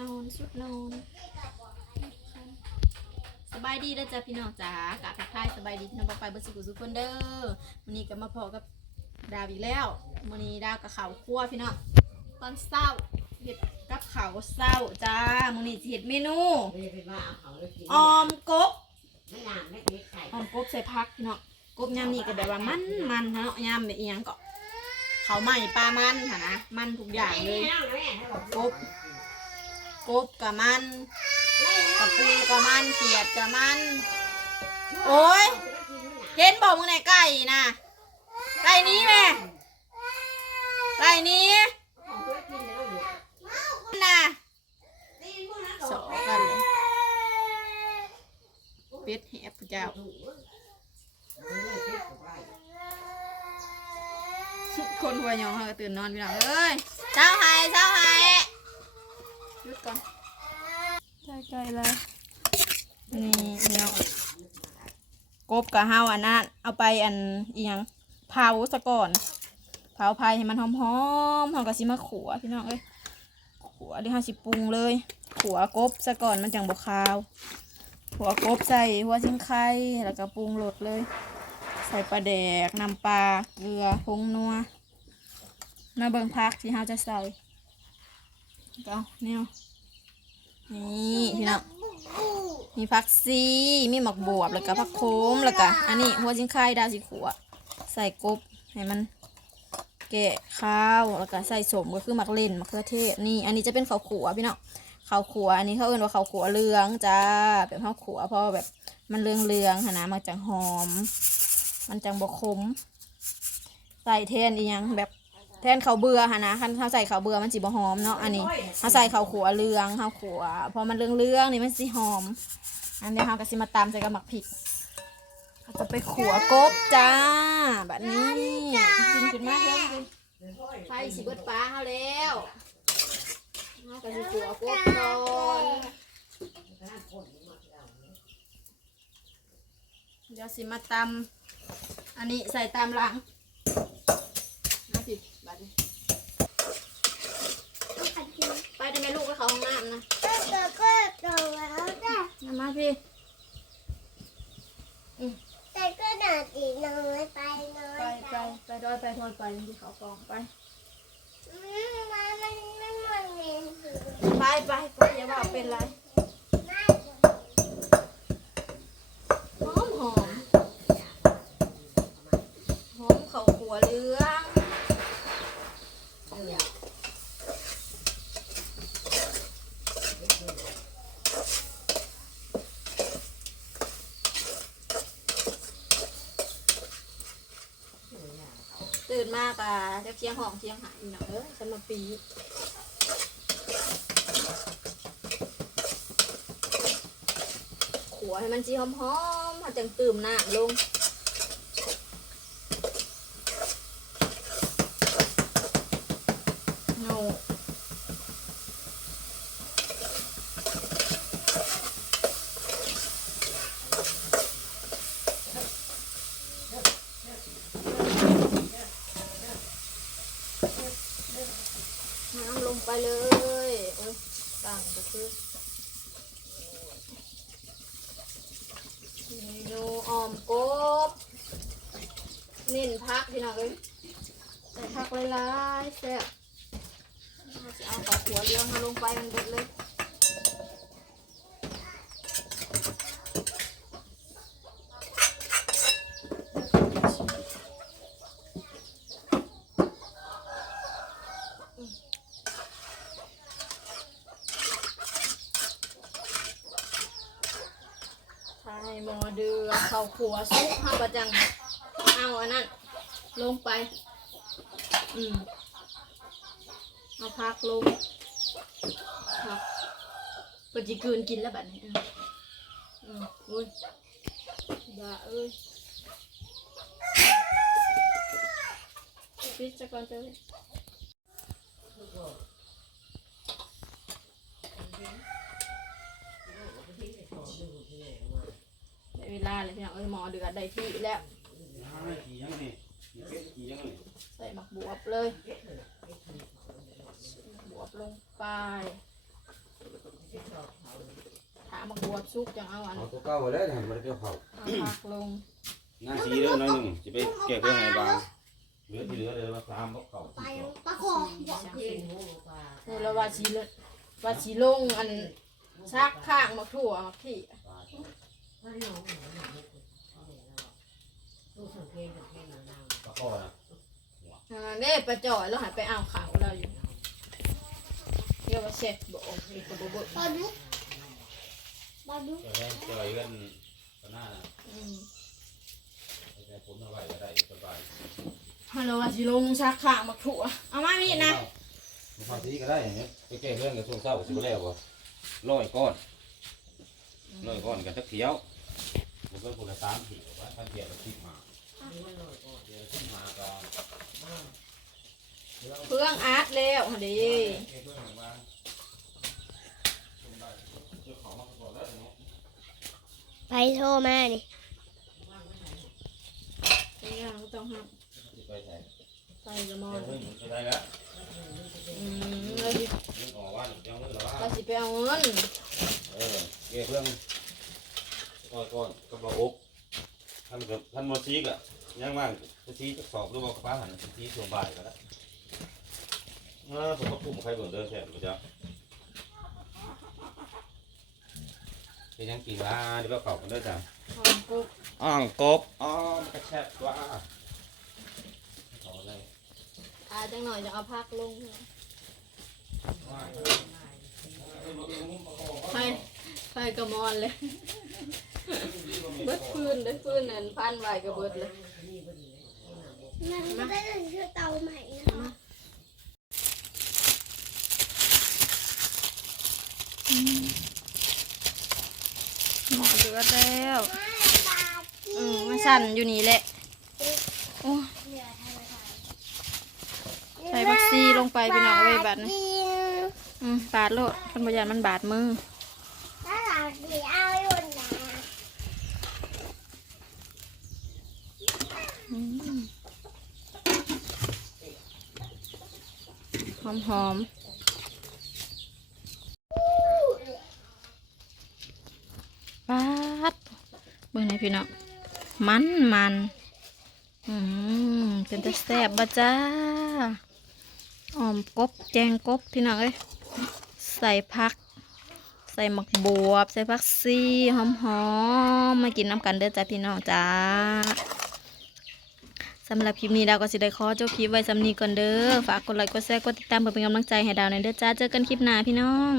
นอนสุดนอนสบายดีเด้อจ้ะพี่น้องจ๋ากะทักทายสบายดีพี่น้องปอกไปเบอร์สุกุสุกคนเด้อวันนี้ก็มาพอกับดาวอีกแล้ววันนี้ดาวกับข่าวคั่วพี่น้องตอนเศร้าเห็ดกับข่าวเศร้าจ้าวันนี้สิเห็ดเมนูออมกบออมกบใส่พักพี่น้องกบยำนี่ก็แบบว่ามันมันฮะเนาะยำแบบอียังก็เขาวใหม่ปลามันค่ะนะมันทุกอย่างเลยกบ กบกับมันกับปูกับมันเขียดกับมัน โอ้ยเห็นบอกมึงไหนไก่นะไก่นี้แม่ไก่นี้นะสอกันเลยเป็ดแหบเจ้าคนหัวยองเขาตื่นนอนพี่น้องเอ้ยเช้าไห้เช้าไห้หยุด ก่อนใช่ไกลเลยนี่พี่น้องกบกับเฮาอันนั้นเอาไปอันอีหยังเผาซะก่อนเผาไผ่ให้มันหอมๆเฮาก็สิมาขัวพี่น้องเอ้ยขัวเดี๋ยวเฮาสิปรุงเลยขัวกบซะก่อนมันจังบ่คาวขัวกบใส่หัวชิ้งไข่แล้วก็ปรุงรสเลย ใส่ปลาแดกน้ำปลาเกลือผงนัวมาเบิ่งพักที่เราจะใส่ก็เนี่ย นี่พี่น้องมีผักซีมีหมักบวบแล้วก็ผักโขมแล้วก็อันนี้หัวจิงไข่ดาวสีขวใส่กบให้มันแกะข้าวแล้วก็ใส่สมก็คือหมักเล่นมะเขือเทศนี่ อันนี้จะเป็นข้าวขัวพี่น้องข้าวขัวอันนี้เขาเอิ้นว่าข้าวขัวเหลืองจ้าแบบข้าวขัวเพราะว่าแบบมันเหลืองๆหนนะมันจังหอม มันจังบกคม ใส่แทนอีหยังแบบ แทนข้าวเบื่อหะนะคันเขาใส่ข้าวเบื่อมันสิบ่หอมเนาะอันนี้เขาใส่ข้าวขัวเหลืองข้าวขัวพอมันเหลืองๆนี่มันสิหอม อันเดียวเขาก็สิมาตามใส่กับหมักพริกเขาจะไปขัวกบจ้าแบบนี้กินกินมากเลยไฟสิเบิดฟ้าเขาแล้วเขาก็สิขัวกบก่อนเดี๋ยวสิมาตำอันนี้ใส่ตามหลังมาสิบัดนี้ไปได้ไหมลูกไปเขาห้องน้ำนะ น้ำมาพี่ แต่ก็หนาตีน้อยไปน้อย ไปไปไปดอยไป ที่เขากองไปมันมันมันมันเรียนถือไปไปไปอย่าว่าเป็นไรหอมหอมหอมเขาขัวเหลือ มากอะจะเชียงหองเชียงหายหน่อยเออฉันมาปีขัวให้มันจีหอมหอมๆพอจังตื่มหน้าลง โนน้ำลงไปเลยโอ้ยต่างก็คือเมนู อมกบเน้นพักพี่น้องเลยใส่พักหลายๆแซ่บเราจะเอาข้าวขัวเลี้ยงมาลงไปมันเบิดเลยถ้าให้หมอเดือข้าวขัวซุปห้าประจัง เอาอันนั้น ลงไป อืมเอาพักลงพักก็จะกลืนกินแล้วแบบนี้อืมอุ้ยบ้าเอ้ยปิดจะก่อนไปเลยได้ เวลาเลยพี่น้องเอ้ยหมอเดือดได้ที่แล้วขี่ยังนี่ขี่ยังนี่ใส่หมักบวบเลยบวบลงไปถามมาบวบซุกจังเอาอันเอาตัวเก่าไว้แล้วหั่นบ่ได้เกี่ยวเขาเอาผักลงหน้าสีเด้อน้อยหนึงสิไปแก้เพื่อให้บางเหลือที่เหลือเด้อว่าตามบ่เข้าไปปะคอบอกช่างเป็นหูกว่าเออแล้วว่าสีเลยว่าสีลงอันซักข้างมาถั่วมาขี้ ว่าน้องหนูหนูเขาเห็นแล้วตู้สังเกตสังเกตหนังตะคอนะอ่าเด้ประจ่อยแล้วหายไปเอาขาวเราอยู่เรียกว่าเช็ดบอกมีกระบอกปลาดุกปลาดุกเดี๋ยวให้จ่อยกันก็น่าน่ะอืมแต่ผมเอาไว้ก็ได้สบายฮัลโหลว่าสีลงซักข้างมาถั่วเอามามีดนะมันพอสีก็ได้อย่างเงี้ยไปแก้เรื่องกับช่วงเช้าสิบ่แล้วบ่ร้อยก้อนร้อยก้อนกันสักเขียว ผมก็คนละสามขีดว่าถ้าเกียวกับทิพมานี่มันลอยก่อเกี่ยวกับทิพมาก็เครื่องอาร์ตแล้วฮะเดีเกียวกับเรื่องว่าเจ้าของมาก่อนแล้วเนาะไปโทรมาดินี่เราต้องห้ามไปใส่ใส่กระมอเดี๋ยนวเพิ่งไปได้แล้วอืมเราสินึกออกว่ายังมือแล้วว่าเราสิไปเอาเงินเออเกี่ยวกับเรื่อง ก้อนก้อนกระบอกอกท่านกับท่านโมซีกะยังว่างซีจะสอบหรือว่าฟ้าหันซีช่วงบ่ายก็ได้เออผมก็ปุ่มใครเบิ่งเดินแทนกูจะเป็นยังกี่ว่าเดี๋ยวเขากันด้วยจ้ะหอมกุ๊กอ่างกบอ๋อกระแชบว่าเอาอะไรอาจังหน่อยจะเอาพักลงไปไปกระมอนเลย เบิดพื้นเลยพื้นนั่นพันไว้กับเบิดเลยมันก็ได้ชื่อเตาใหม่นะคะหมอเดือดแล้วปลาจีอืมมันสั่นอยู่นี่แหละโอ้ยเหลือธรรมดาใส่บักซี่ลงไปพี่น้องเว้ยบัดนี้จริงอืมบาดโลดคนบริยานมันบาดมือถ้าหลังสีเอาอยู่นะ อืม หอมหอมๆบาดเบิ่งให้พี่น้องมันมันอืมเป็นตะแซ่บบ่จ้าออมกบแจงกบพี่น้องเอ้ยใส่ผัก ใส่หมักบวบ ใส่ผักซีหอมๆมากินน้ำกันเด้อจ้าพี่น้องจ้า สำหรับคลิปนี้ดาวก็สิได้ขอเจ้าคลิปไว้สำนีก่อนเด้อ ฝากกดไลค์กดแชร์กดติดตามเพื่อเป็นกำลังใจให้ดาวในเด้อจ้า เจอกันคลิปหน้าพี่น้อง